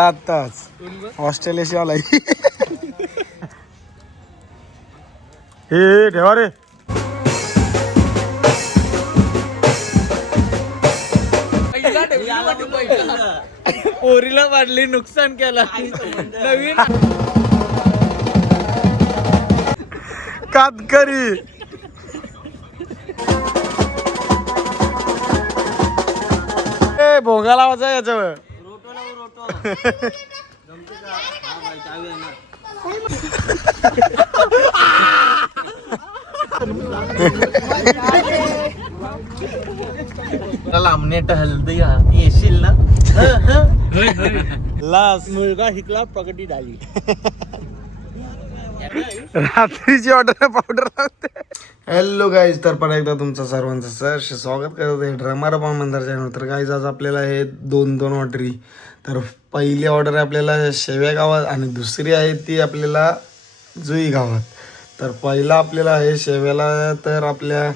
आताच ऑस्ट्रेलियाशी आलाय. हे ठेवा रे. पोरीला वाढली, नुकसान केलं. नवीन कातकरी भोंगा लावायचा याच्यावर. लांबणे टहलते येशील ना. लास मुलगा शिकला प्रगती झाली. रात्रीची ऑर्डर पावडर लागते. हॅलो गाईज, तर पण एकदा तुमचं सर्वांचं सहर्ष स्वागत करत आहे ड्रमारबा मंदार चॅनल. तर गाईज आज आपल्याला हे दोन ऑर्डरी. तर पहिली ऑर्डर आहे आपल्याला शेव्या गावात आणि दुसरी आहे ती आपल्याला जुई गावात. तर पहिला आपल्याला आहे शेव्याला. तर आपल्या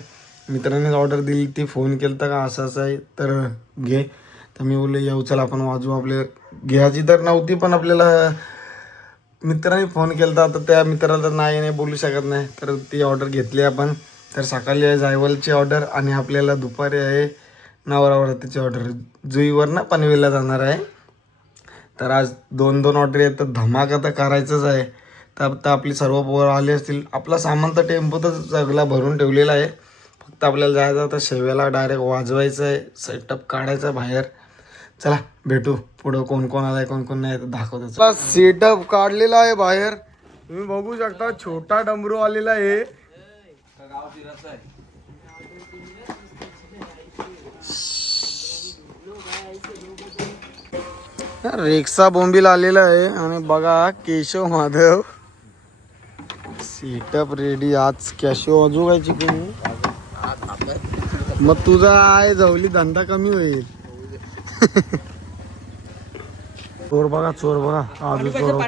मित्रांनी ऑर्डर दिली, ती फोन केला तर का असं आहे तर घे. तर मी बोलले येऊ चल आपण वाजू. आपल्या घ्यायची तर नव्हती पण आपल्याला मित्रांनी फोन केला तर त्या मित्राला तर नाही बोलू शकत नाही. तर ती ऑर्डर घेतली आपण. तर सकाळी आहे जायवलची ऑर्डर आणि आपल्याला दुपारी आहे नवरावरातीची ऑर्डर. जुईवर ना पनवेलला जाणार आहे. तर आज दोन ऑर्डर आहेत. तर धमाका तर करायचंच आहे. तर आता आपली सर्व पोरं आली असतील. आपला सामान तर टेम्पोतच सगळा भरून ठेवलेला आहे. फक्त आपल्याला जायचं तर शेव्याला डायरेक्ट वाजवायचं आहे, सेटअप काढायचा बाहेर. चला भेटू पुढं. कोण कोण आलाय कोण कोण नाही दाखवतो. सेटअप काढलेला आहे बाहेर, तुम्ही बघू शकता. छोटा डमरू आलेला आहे. रेक्सा बोंबील आलेला आहे आणि बघा केशव माधव सेटअप रेडी. आज कॅशो वाजू काय चिकन. मग तुझा आहे जवली धंदा कमी होईल. चोर बघा चोर बघा. आजू चोर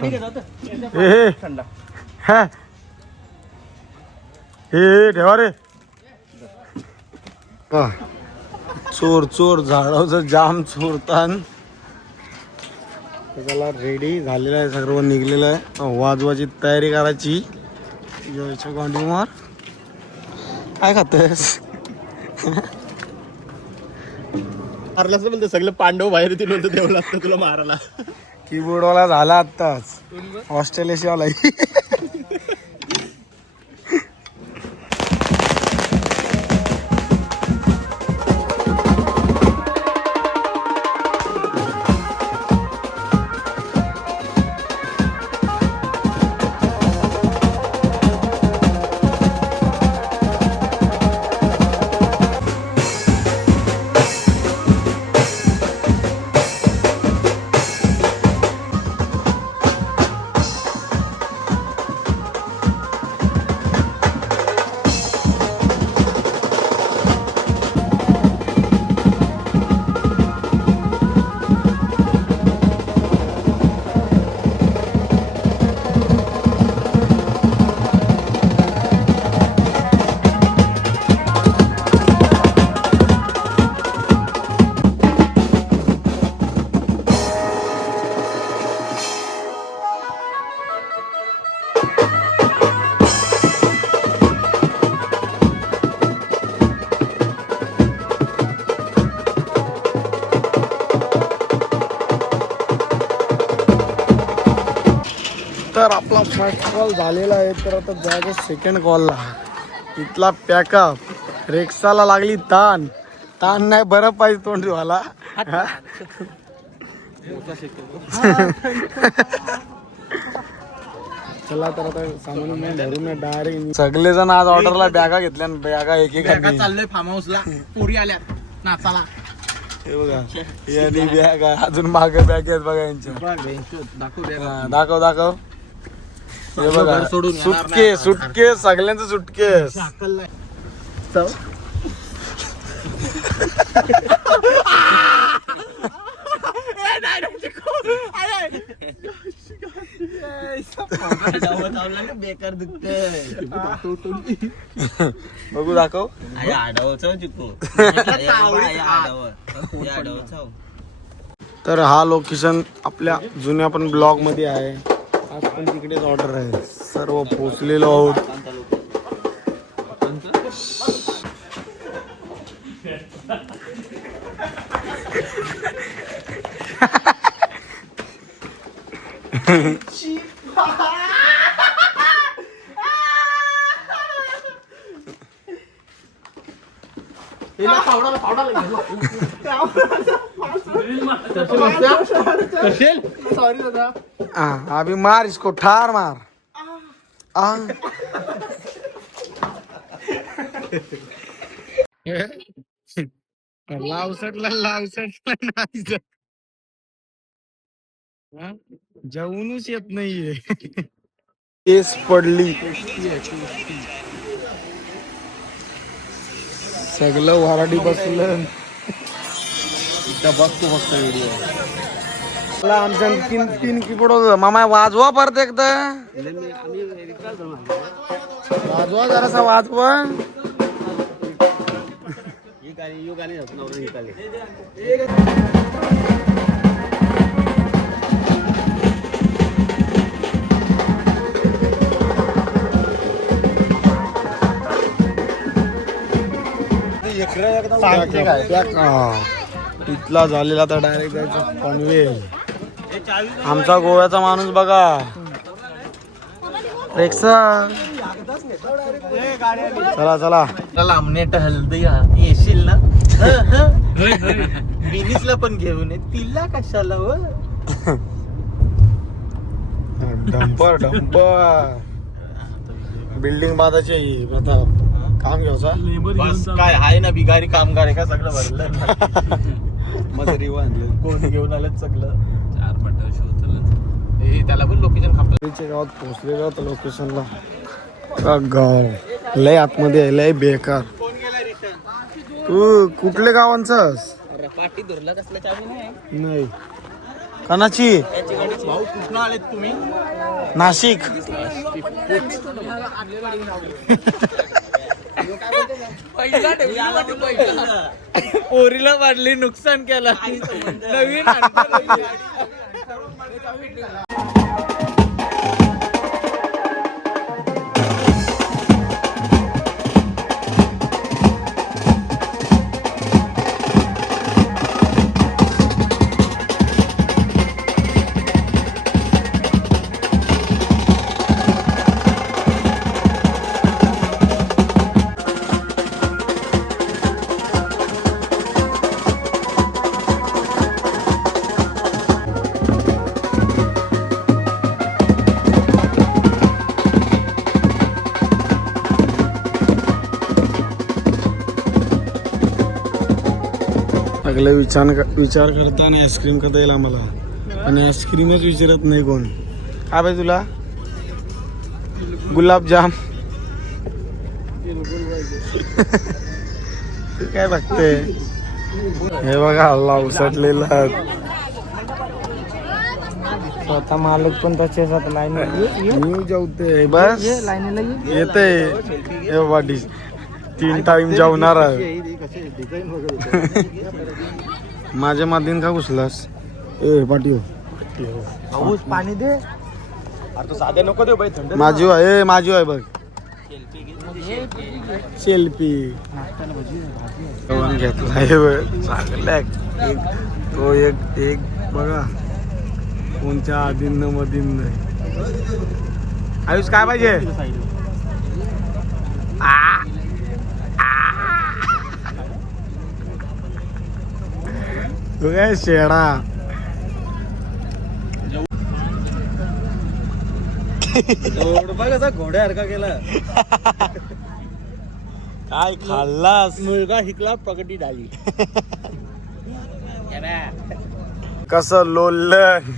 हे ठेवा रे. चोर चोर झाडावचं जाम चोरतान. त्याला रेडी झालेला आहे, सर्व निघलेलं आहे. वाजवायची तयारी करायची. यायच्या गांडी मार. काय खातेस? मारला असं बोलतो सगळं पांडव बाहेर येतील बोलतो देऊ लागतं तुला मारायला. कीबोर्डवाला झाला आत्ताच ऑस्ट्रेलियाशी आलाय. तर आपला फर्स्ट कॉल झालेला आहे. तर आता जायचं सेकंड कॉलला. इथला पॅकअप. रेक्साला लागली ताण. ताण नाही बरं पाहिजे तोंड व्हायला. चला तर आता सामान धरून डायरेक्ट सगळे जण आज ऑर्डरला बॅगा घेतल्या. बॅगा एक एक चाललंय फार्म हाऊसला. पुरी आल्या नाचाला. हे बघा यांनी बॅग आहे. अजून मागे बॅग आहेत बघा यांच्या. दाखव दाखव. हे बघा सुटकेस सुटकेस सगळ्यांचं सुटकेस. बेकार दुखत बघू दाखव. तर हा लोकेशन आपल्या जुन्या पण ब्लॉग मध्ये आहे. आज पण तिकडेच ऑर्डर आहे. सर्व पोचलेलो आहोत. सॉरी दादा. अभी मार इसको, ठार मार. लावसटला नाही जेवणच येत नाहीये. केस पडली. सगळं वराडी बसलं. बघतो फक्त व्हिडिओ. मला आमच्या तीन कीबोर्ड होतं. मामा वाजवा परत एकदा. वाजवा जरासा वाजवा. इथला झालेला तर डायरेक्ट जायचं पनवेल. आमचा गोव्याचा माणूस बघा. रेक्सा चला चला. लांबनेट हलदया येशील ना. बिनीसला पण घेऊन ये. तिला कशाला हो. डंपर डंपर बिल्डिंग बांधायची प्रताप. काम घ्यायचा बस काय आहे ना. बिगारी कामगार आहे का सगळं भरलं. मजुरी आणलं कोण घेऊन आलं सगळं. 4 पट्टा शोधलं. त्याला पण लोकेशन खापलं. गावात पोहोचलेलो होतो लोकेशनला. गाव लय आतमध्ये आहे. लय बेकार. तू कुठल्या गावांचं पाठी धरला कसला चावी नाही. कणाची भाऊ कुठनं आलेत तुम्ही. नाशिक. पोरीला वाढली नुकसान केला. नवीन सगळे विचार करताना आईस्क्रीम करता येईल आम्हाला. आणि आईस्क्रीमच विचारत नाही कोण. काय पाहिजे तुला. गुलाबजाम. तू काय बघते. हे बघा हल्ला उसटलेला. स्वतः मालक पण तसेच लाईन जेवते. बस येते. हे वाटी 3 टाइम जेवणार आहे. माझ्या मातीन का घुसलास. ए पाटीव पाऊस पाणी दे. अरे तो साध्या नको देऊ बाई. थंड माझी आहे. माझी आहे बघ. सेल्फी घेतलाय चांगला. तो एक बघा कोणच्या आधीन मधीन नाही. आयुष काय पाहिजे. तू काय शेडा. कसा घोड्यासारखा केला. काय खाल्लास. मुलगा हिकला प्रगती झाली. कसं लोलन.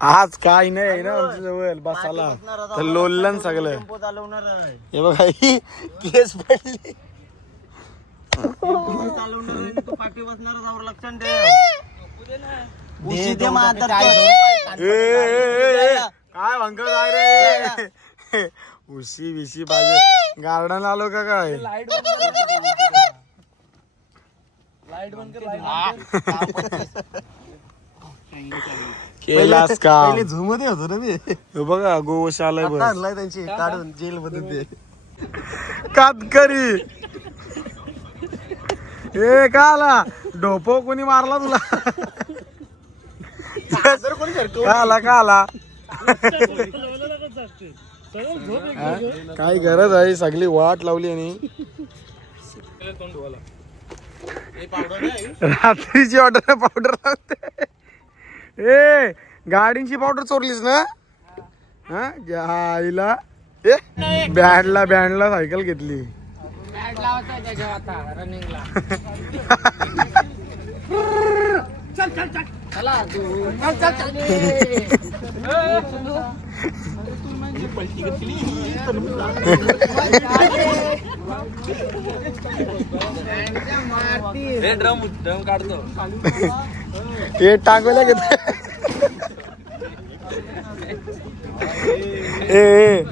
आज काय नाही ना आमच्या जवळ बसाला. तर लोलन सगळं. हे बघा ही केस पडली. पाठी बसणार लक्षण काय भंग काय रे. उशी विशी पाहिजे. गार्डन आलो का काय. लाईट बंद कर. केलास का झूम मध्ये होतो ना मी हे बघा गोशाला बस आणलाय त्यांची काढून जेल मधून ते कातकरी ए का आला डोपो कोणी मारला तुला का आला काय गरज आहे सगळी वाट लावली आणि रात्रीची ऑर्डर पावडर लावते ए गाडींची पावडर चोरलीस ना हा आईला ए बँडला सायकल घेतली ड्रम काढतो हे टांगवल्या घेत ए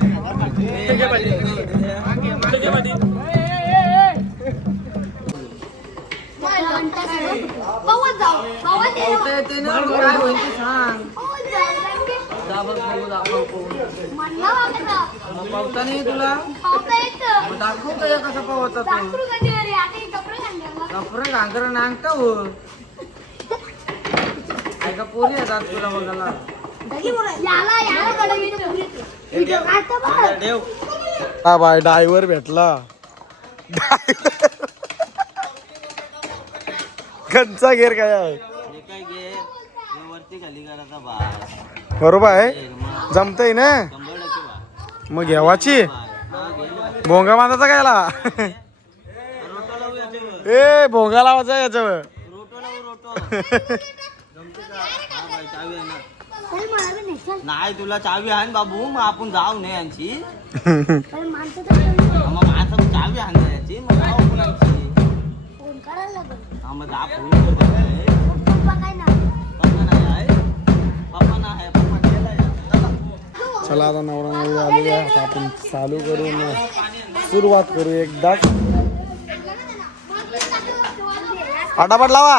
तुला दाखवू का कसा पावता कपडे घांगर नांगता हो ऐका पोरी येतात तुला बघायला हा बाय ड्रायव्हर भेटला कंचा घेर काय आहे वरती खाली करायचा बा बरोबर आहे जमतय ना मग घेवाची भोंगा बांधायचा कायला ए भोंगा लावायचा याच्यावर नाही तुला चावी आहे ना बाबू मग आपण जाऊ नये यांची मग माणसं चावी आहे ना याची मग जाऊ आपण यांची मग जा फोन पप्पा नाही पप्पा गेला चला आता नवरा नवरी आलेली आहे आता आपण चालू करून सुरुवात करू एकदा फटाफट लावा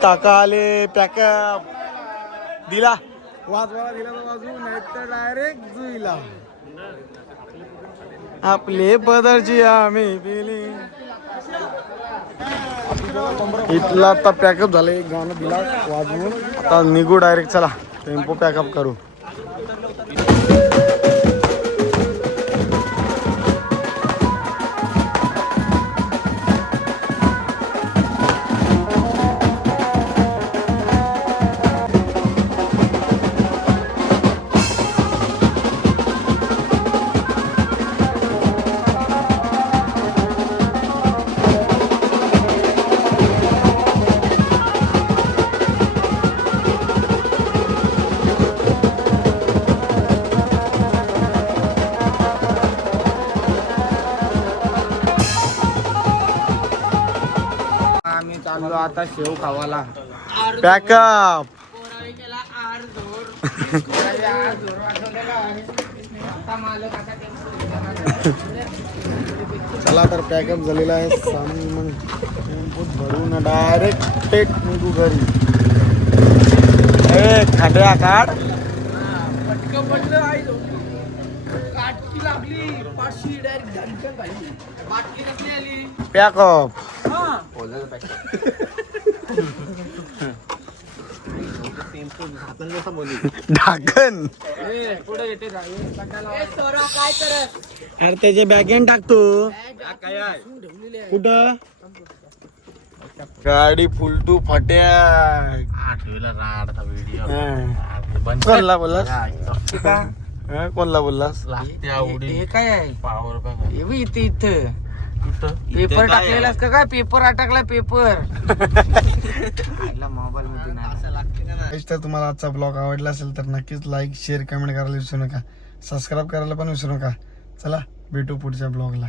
टाका आले पॅकअप दिला वाजवाला दिला तर वाजू नाही तर डायरेक्ट जुईला आपले पदरची आम्ही पिली इथला आता पॅकअप झालं एक गाणं दिला वाजवून आता निघू डायरेक्ट चला टेम्पो पॅकअप करू चाललो आता शेव खावाला पॅकअप चला तर पॅकअप झालेला आहे सामान मग टेम्पोत भरून डायरेक्ट टेक निघू घरी ए खांद्या काढ पटकन पडलं काटकी लागली पॅकअप ढाकण अरे त्याचे बॅगेन टाकतो कुठं गाडी फुल टू फट्याक आठवीला राडता व्हिडिओ कोणला बोललास कोणला बोललास लागते आवडी हे काय आहे पावर बँक हे बघ इथे इथं कुठं पेपर टाकलेलास का काय पेपर अटकला पेपर मोबाईल मध्ये नाही तर तुम्हाला आजचा ब्लॉग आवडला असेल तर नक्कीच लाईक शेअर कमेंट करायला विसरू नका सबस्क्राईब करायला पण विसरू नका चला भेटू पुढच्या ब्लॉगला